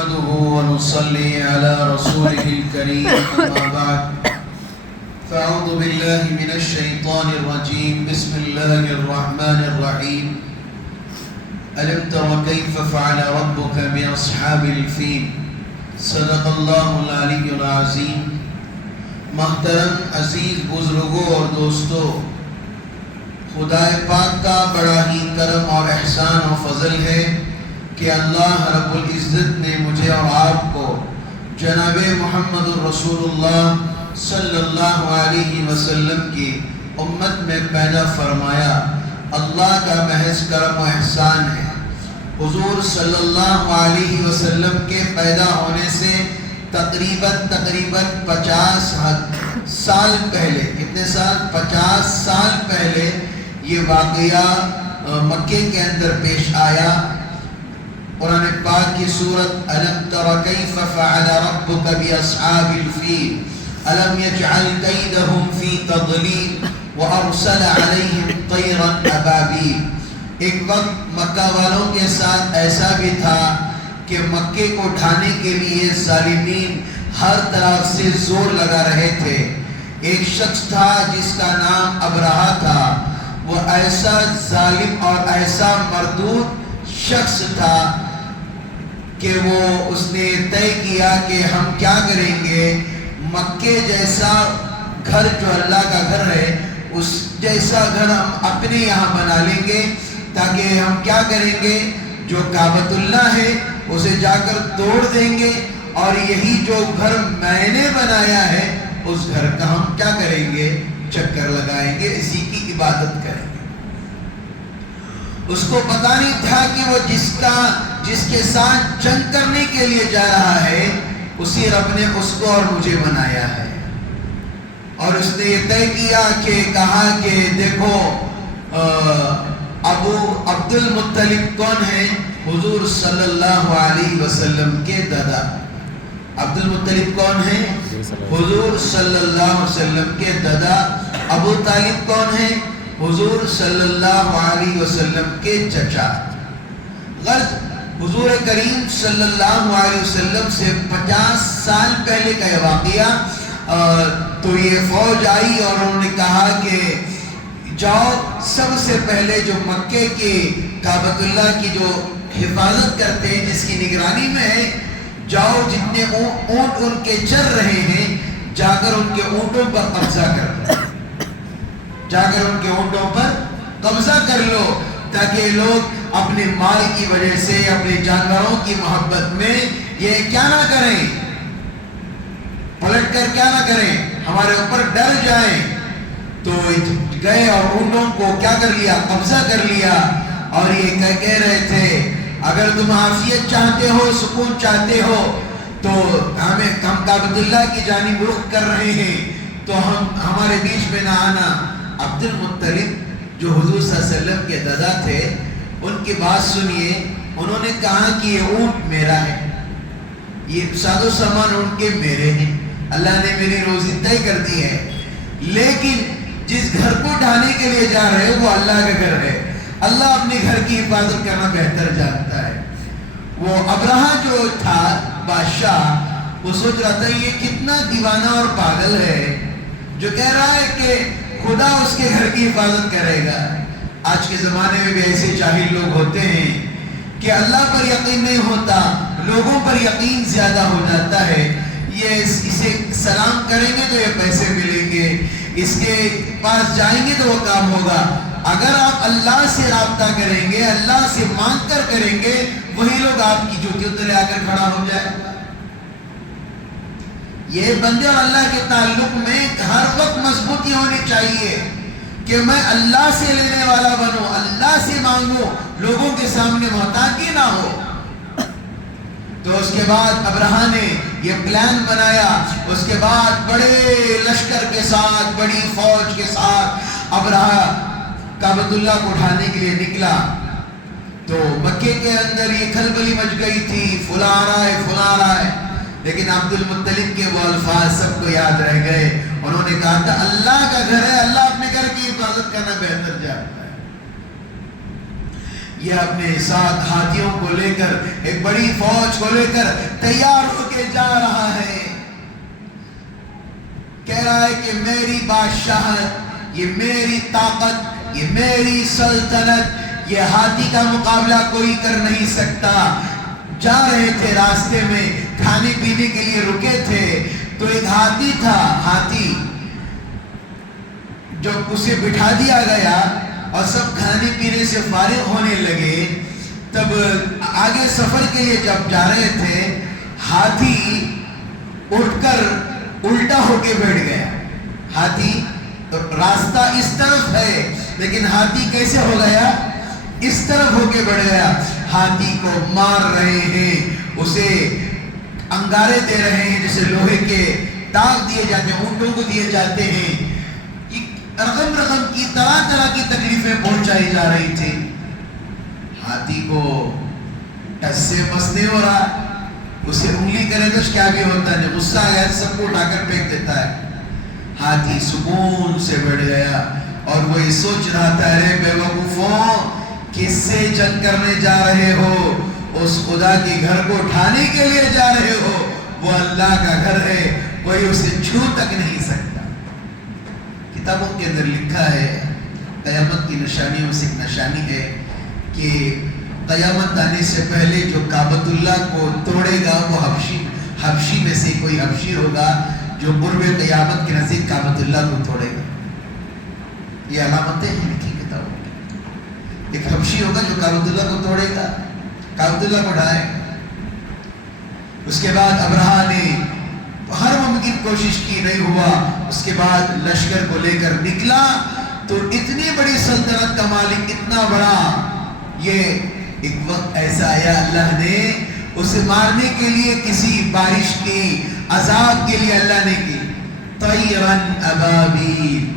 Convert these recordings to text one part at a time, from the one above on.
نحمده ونصلي على رسوله الكريم أما بعد فأعوذ بالله من الشيطان الرجيم بسم الله الرحمن الرحيم ألم تر كيف فعل ربك بأصحاب الفيل صدق الله العلی العظیم. محترم عزیز بزرگوں اور دوستوں، خدا پاک کا بڑا ہی کرم اور احسان و فضل ہے کہ اللہ رب العزت نے مجھے اور آپ کو جناب محمد الرسول اللہ صلی اللہ علیہ وسلم کی امت میں پیدا فرمایا. اللہ کا محض کرم و احسان ہے. حضور صلی اللہ علیہ وسلم کے پیدا ہونے سے تقریباً 50 سال پہلے، کتنے سال؟ 50 سال پہلے یہ واقعہ مکے کے اندر پیش آیا. قرآن پاک کی سورت الم تر کیف فعل ربک باصحاب الفیل الم یجعل کیدہم فی تضلیل وارسل علیہم طیرا ابابیل. ایک وقت مکہ والوں کے ساتھ ایسا بھی تھا کہ مکے کو ڈھانے کے لیے ظالمین ہر طرف سے زور لگا رہے تھے. ایک شخص تھا جس کا نام ابرہہ تھا. وہ ایسا ظالم اور ایسا مردود شخص تھا کہ اس نے طے کیا کہ ہم کیا کریں گے، مکے جیسا گھر جو اللہ کا گھر ہے اس جیسا گھر ہم اپنے یہاں بنا لیں گے، تاکہ ہم کیا کریں گے، جو کعبۃ اللہ ہے اسے جا کر توڑ دیں گے اور یہی جو گھر میں نے بنایا ہے اس گھر کا ہم کیا کریں گے، چکر لگائیں گے، اسی کی عبادت کریں گے. اس کو پتہ نہیں تھا کہ وہ جس کے ساتھ جنگ کرنے کے لیے جا رہا ہے اسی رب نے اس کو اور مجھے بنایا ہے. اور اس نے یہ طے کیا کہ کہا کہ دیکھو ابو عبد المطلب کون ہے؟ حضور صلی اللہ علیہ وسلم کے دادا. عبد المطلب کون ہے؟ حضور صلی اللہ علیہ وسلم کے دادا. ابو طالب کون ہے؟ حضور صلی اللہ علیہ وسلم کے چچا. غرض حضور کریم صلی اللہ علیہ وسلم سے 50 سال پہلے کا یہ واقعہ. تو یہ فوج آئی اور انہوں نے کہا کہ جاؤ، سب سے پہلے جو مکے کے کعبۃ اللہ کی جو حفاظت کرتے ہیں، جس کی نگرانی میں ہے، جاؤ جتنے اونٹ ان کے چر رہے ہیں جا کر ان کے اونٹوں پر قبضہ کر لو، جا کر ان کے اونٹوں پر قبضہ کر لو، تاکہ لوگ اپنے مال کی وجہ سے، اپنے جانوروں کی محبت میں یہ کیا نہ کریں، پلٹ کر کیا نہ کریں، ہمارے اوپر ڈر جائیں. تو گئے اور اونٹوں کو کیا کر لیا، قبضہ کر لیا. اور یہ کہہ رہے تھے اگر تم عافیت چاہتے ہو، سکون چاہتے ہو، تو ہم کعبۃ اللہ کی جانب رخ کر رہے ہیں تو ہمارے بیچ میں نہ آنا. عبد المطلب جو حضور صلی اللہ علیہ وسلم کے دادا تھے، ان کی بات سنیے. انہوں نے کہا کہ یہ اونٹ میرا ہے، یہ ساز و سامان ان کے میرے ہیں، اللہ نے میری روزی طے کر دی ہے، لیکن جس گھر کو ڈھانے کے لیے جا رہے ہو وہ اللہ کا گھر ہے. اللہ اپنے گھر کی حفاظت کرنا بہتر جانتا ہے. وہ ابرہہ جو تھا بادشاہ، وہ سوچ رہا تھا یہ کتنا دیوانہ اور پاگل ہے جو کہہ رہا ہے کہ خدا اس کے گھر کی حفاظت کرے گا. آج کے زمانے میں بھی ایسے جاہل لوگ ہوتے ہیں کہ اللہ پر یقین نہیں ہوتا، لوگوں پر یقین زیادہ ہو جاتا ہے. یہ اسے سلام کریں گے تو یہ پیسے ملیں گے، اس کے پاس جائیں گے تو وہ کام ہوگا. اگر آپ اللہ سے رابطہ کریں گے، اللہ سے مانگ کر کریں گے، وہی لوگ آپ کی جوتیوں تلے آ کر کھڑا ہو جائے. یہ بندے اور اللہ کے تعلق میں ہر وقت مضبوطی ہونی چاہیے کہ میں اللہ سے لینے والا بنوں، اللہ سے مانگوں، لوگوں کے سامنے محتاجی نہ ہو. تو اس کے بعد ابرہہ نے یہ پلان بنایا. اس کے بعد بڑے لشکر کے ساتھ، بڑی فوج کے ساتھ ابرہہ کعبۃ اللہ کو اٹھانے کے لیے نکلا. تو مکے کے اندر یہ کھلبلی مچ گئی تھی، فلاں آ رہا ہے، فلاں آ رہا ہے. لیکن عبد المطلب کے وہ الفاظ سب کو یاد رہ گئے. انہوں نے کہا تھا اللہ کا گھر ہے، اللہ اپنے گھر کی حفاظت کرنا بہتر جانتا ہے. یہ اپنے ساتھ ہاتھیوں کو لے کر ایک بڑی فوج کو لے کر تیار ہو کے جا رہا ہے. کہہ رہا ہے کہ میری بادشاہت، یہ میری طاقت، یہ میری سلطنت، یہ ہاتھی کا مقابلہ کوئی کر نہیں سکتا. جا رہے تھے راستے میں، کھانے پینے کے لیے رکے تھے تو ایک ہاتھی تھا. ہاتھی جب اسے بٹھا دیا گیا اور سب کھانے پینے سے فارغ ہونے لگے، تب آگے سفر کے لیے جب جا رہے تھے، ہاتھی اٹھ کر الٹا ہو کے بیٹھ گیا. ہاتھی راستہ اس طرف ہے لیکن ہاتھی کیسے ہو گیا؟ اس طرف ہو کے بیٹھ گیا. ہاتھی کو مار رہے ہیں، اسے انگارے دے رہے ہیں جیسے لوہے کے داغ دیے جاتے ہیں، اونٹوں کو دیے جاتے ہیں. رقم رقم کی طرح طرح کی تکلیفیں پہنچائی جا رہی تھی. ہاتھی کو ٹس سے مس نہیں ہو رہا. اسے انگلی کرے تو کیا بھی ہوتا ہے، غصہ آیا سب کو اٹھا کر پھینک دیتا ہے. ہاتھی سکون سے بیٹھ گیا اور وہ یہ سوچ رہا تھا، ارے بے وقوفوں، کس سے جنگ کرنے جا رہے ہو؟ اس خدا کے گھر کو اٹھانے کے لیے جا رہے ہو. وہ اللہ کا گھر ہے، کوئی اسے چھو تک نہیں سکتا. کتابوں کے اندر لکھا ہے، قیامت کی نشانیوں سے ایک نشانی ہے کہ قیامت آنے سے پہلے جو کعبۃ اللہ کو توڑے گا وہ حبشی میں سے کوئی حبشی ہوگا جو قرب قیامت کے نزدیک کعبۃ اللہ کو توڑے گا. یہ علامتیں ہیں لکھی کتابوں کی. ایک حبشی ہوگا جو کعبۃ اللہ کو توڑے گا، کعبۃ اللہ کو ڈھائے گا. اس کے بعد ابرہہ نے ہر ممکن کوشش کی، نہیں ہوا. اس کے بعد لشکر کو لے کر نکلا تو اتنی بڑی سلطنت کا مالک، اتنا بڑا، یہ ایک وقت ایسا آیا اللہ نے اسے مارنے کے لیے کسی بارش کی، عذاب کے لیے اللہ نے کی. طیرن ابابیل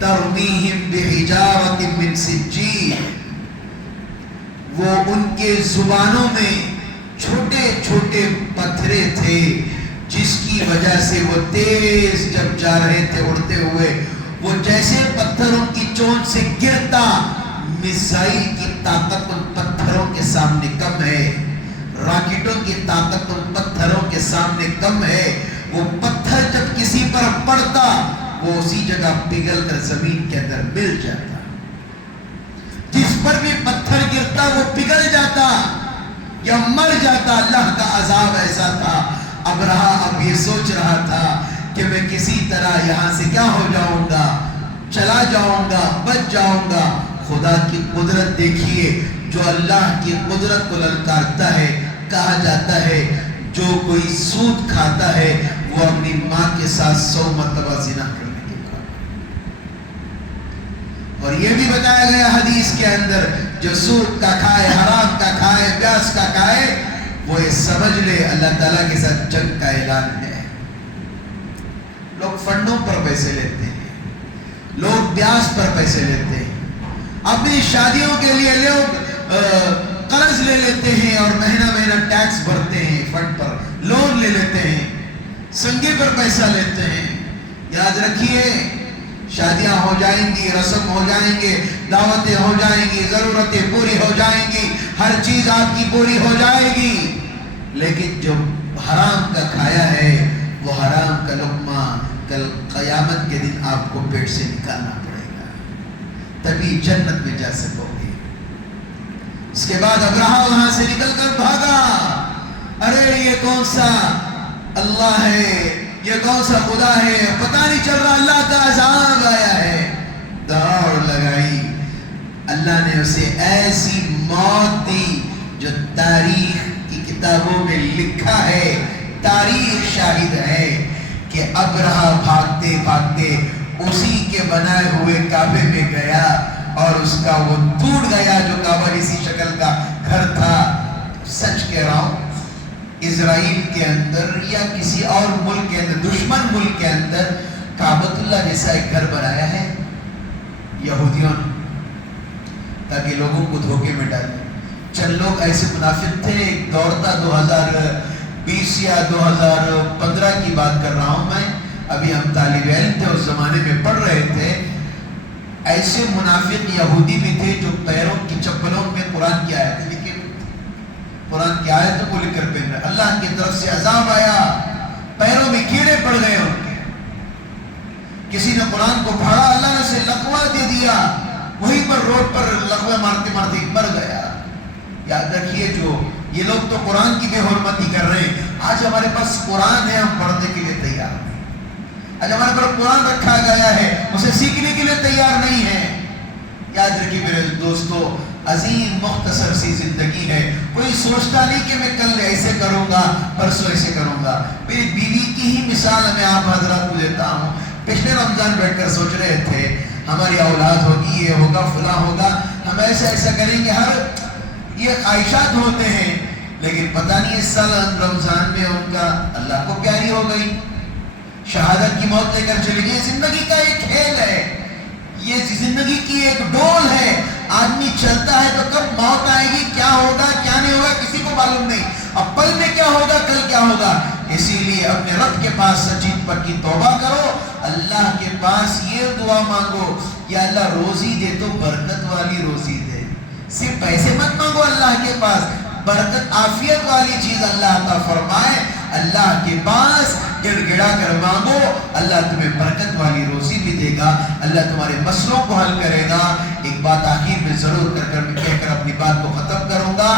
ترمیہم بحجارۃ من سجیل. وہ ان کے زبانوں میں چھوٹے چھوٹے پتھرے تھے جس کی وجہ سے وہ تیز جب جا رہے تھے اڑتے ہوئے، وہ جیسے پتھروں کی چونچ سے گرتا، میزائل کی طاقت ان پتھروں کے سامنے کم ہے، راکٹوں کی طاقت ان پتھروں کے سامنے کم ہے. وہ پتھر جب کسی پر پڑتا وہ اسی جگہ پگھل کر زمین کے اندر مل جاتا. جس پر بھی پتھر گرتا وہ پگھل جاتا یا مر جاتا. اللہ کا عذاب ایسا تھا. ابرہہ اب یہ سوچ رہا تھا کہ میں کسی طرح یہاں سے کیا ہو جاؤں گا، چلا جاؤں گا، بچ جاؤں گا. خدا کی قدرت دیکھیے، جو اللہ کی قدرت کو للکارتا ہے. کہا جاتا ہے جو کوئی سود کھاتا ہے وہ اپنی ماں کے ساتھ 100 مرتبہ زنا کرنے کے قابل. اور یہ بھی بتایا گیا حدیث کے اندر، جو سود کا کھائے، حرام کا کھائے، پیاس کا کھائے، وہ یہ سمجھ لے اللہ تعالیٰ کے ساتھ جنگ کا اعلان ہے. لوگ فنڈوں پر پیسے لیتے ہیں، لوگ بیاس پر پیسے لیتے ہیں، اپنی شادیوں کے لیے لوگ قرض لے لیتے ہیں اور مہینہ مہینہ ٹیکس بھرتے ہیں، فنڈ پر لون لے لیتے ہیں، سنگے پر پیسہ لیتے ہیں. یاد رکھیے، شادیاں ہو جائیں گی، رسم ہو جائیں گے، دعوتیں ہو جائیں گی، ضرورتیں پوری ہو جائیں گی، ہر چیز آپ کی پوری ہو جائے گی، لیکن جو حرام کا کھایا ہے وہ حرام کا لقمہ کل قیامت کے دن آپ کو پیٹ سے نکالنا پڑے گا، تبھی جنت میں جا سکو گے. اس کے بعد ابرہہ وہاں سے نکل کر بھاگا. ارے یہ کون سا اللہ ہے، یہ کون سا خدا ہے، پتہ نہیں چل رہا، اللہ کا عذاب آیا ہے. دوڑ لگائی. اللہ نے اسے ایسی موت دی جو تاریخ کی کتابوں میں لکھا ہے، تاریخ شاہد ہے کہ ابرہہ بھاگتے بھاگتے اسی کے بنائے ہوئے کعبے میں گیا اور اس کا وہ ٹوٹ گیا جو کعبہ اسی شکل کا گھر تھا. سچ کہہ رہا ہوں، اسرائیل کے اندر یا کسی اور ملک کے اندر، دشمن ملک کے اندر کعبۃ اللہ جیسا ایک گھر بنایا ہے یہودیوں نے تاکہ لوگوں کو دھوکے میں ڈالیں. چند لوگ ایسے منافق تھے. ایک دور تھا 2020 یا 2015 کی بات کر رہا ہوں میں، ابھی ہم طالب علم تھے، اس زمانے میں پڑھ رہے تھے. ایسے منافق یہودی بھی تھے جو پیروں کی چپلوں میں قرآن کی آیتیں لکھے، قرآن کی آیتوں کو لکھ کر پہن رہے، اللہ کی طرف سے عذاب آیا، پیروں میں کیڑے پڑ گئے ان کے، کسی نے قرآن کو پڑھا، اللہ نے اسے لقوہ دے دیا، وہیں پر روڈ پر لقوہ مارتے مارتے مر گیا۔ یاد رکھیے جو یہ لوگ تو قرآن کی بے حرمتی کر رہے ہیں، آج ہمارے پاس قرآن ہے، ہم پڑھنے کے لیے تیار ہیں، آج ہمارے پر قرآن رکھا گیا ہے، اسے سیکھنے کے لیے تیار نہیں ہے۔ یاد رکھیے میرے دوستو، عظیم مختصر سی زندگی ہے، کوئی سوچتا نہیں کہ میں کل ایسے کروں گا، پرسوں ایسے کروں گا۔ میری بیوی کی ہی مثال میں آپ حضرات کو دیتا ہوں، پچھلے رمضان بیٹھ کر سوچ رہے تھے ہماری اولاد ہوگی، یہ ہوگا، فلاں ہوگا، ہم ایسا ایسا کریں گے، یہ خواہشات ہوتے ہیں، لیکن پتہ نہیں اس سال رمضان میں ان کا اللہ کو پیاری ہو گئی، شہادت کی موت لے کر چلی گئی۔ زندگی کا ایک کھیل ہے، یہ زندگی کی ایک ڈول ہے، آدمی چلتا ہے تو کب موت آئے گی، کیا ہوگا کیا نہیں ہوگا کسی کو معلوم نہیں، اب پل میں کیا ہوگا کل کیا ہوگا۔ اسی لیے اپنے رب کے پاس سچید پر کی توبہ کرو، اللہ کے پاس یہ دعا مانگو، یا اللہ روزی دے تو برکت والی روزی دے، صرف پیسے مت مانگو، اللہ کے پاس برکت عافیت والی چیز اللہ عطا فرمائے، اللہ کے پاس گڑ گڑا کر مانگو، اللہ تمہیں برکت والی روزی بھی دے گا، اللہ تمہارے مسئلوں کو حل کرے گا۔ ایک بات آخر میں ضرور کہہ کر اپنی بات کو ختم کروں گا،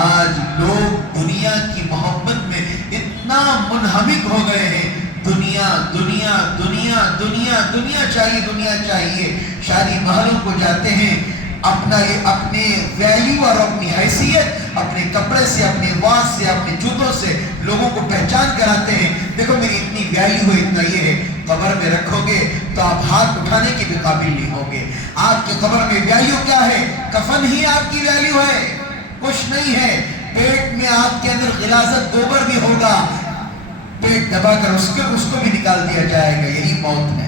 آج لوگ دنیا کی محبت میں اتنا منہمک ہو گئے ہیں، دنیا دنیا دنیا دنیا دنیا چاہیے، دنیا چاہیے، شادی محلوں کو جاتے ہیں، اپنے ویلیو اور اپنی حیثیت اپنے کپڑے سے، اپنے واس سے، اپنے جوتوں سے لوگوں کو پہچان کراتے ہیں، دیکھو میری اتنی ویلیو ہے، اتنا یہ ہے۔ قبر میں رکھو گے تو آپ ہاتھ اٹھانے کے بھی قابل نہیں ہوگے۔ آپ کے قبر میں ویلیو کیا ہے؟ کفن ہی آپ کی ویلیو ہے، کچھ نہیں ہے۔ پیٹ میں آپ کے اندر غلاظت گوبر بھی ہوگا، پیٹ دبا کر اس کو بھی نکال دیا جائے گا، یہی موت ہے۔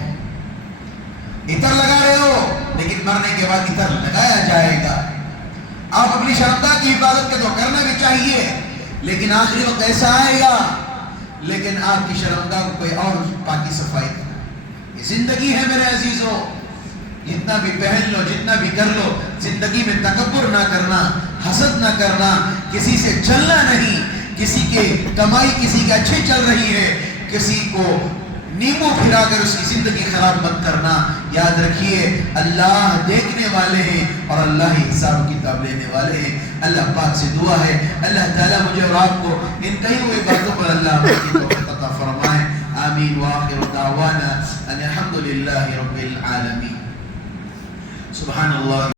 عطر لگا رہے ہو لیکن مرنے کے بعد عطر لگایا جائے گا۔ آپ اپنی شرمگاہ کی حفاظت تو کرنا بھی چاہیے، لیکن آخری وقت ایسا آئے گا لیکن آپ کی شرمگاہ کو کوئی اور پاکی صفائی کرے۔ یہ زندگی ہے میرے عزیزو، جتنا بھی پہن لو، جتنا بھی کر لو، زندگی میں تکبر نہ کرنا، حسد نہ کرنا، کسی سے چلنا نہیں، کسی کے کمائی کسی کی اچھی چل رہی ہے، کسی کو نیمو پھرا کر اس کی زندگی خراب مت کرنا۔ یاد رکھیے اللہ دیکھنے والے ہیں اور اللہ ہی حساب کتاب لینے والے ہیں۔ اللہ پاک سے دعا ہے اللہ تعالیٰ مجھے اور آپ کو ان کئی ہوئی باتوں پر اللہ کی توفیق عطا فرمائے۔ آمین وآخر دعوانا ان الحمد للہ رب العالمین۔ سبحان اللہ۔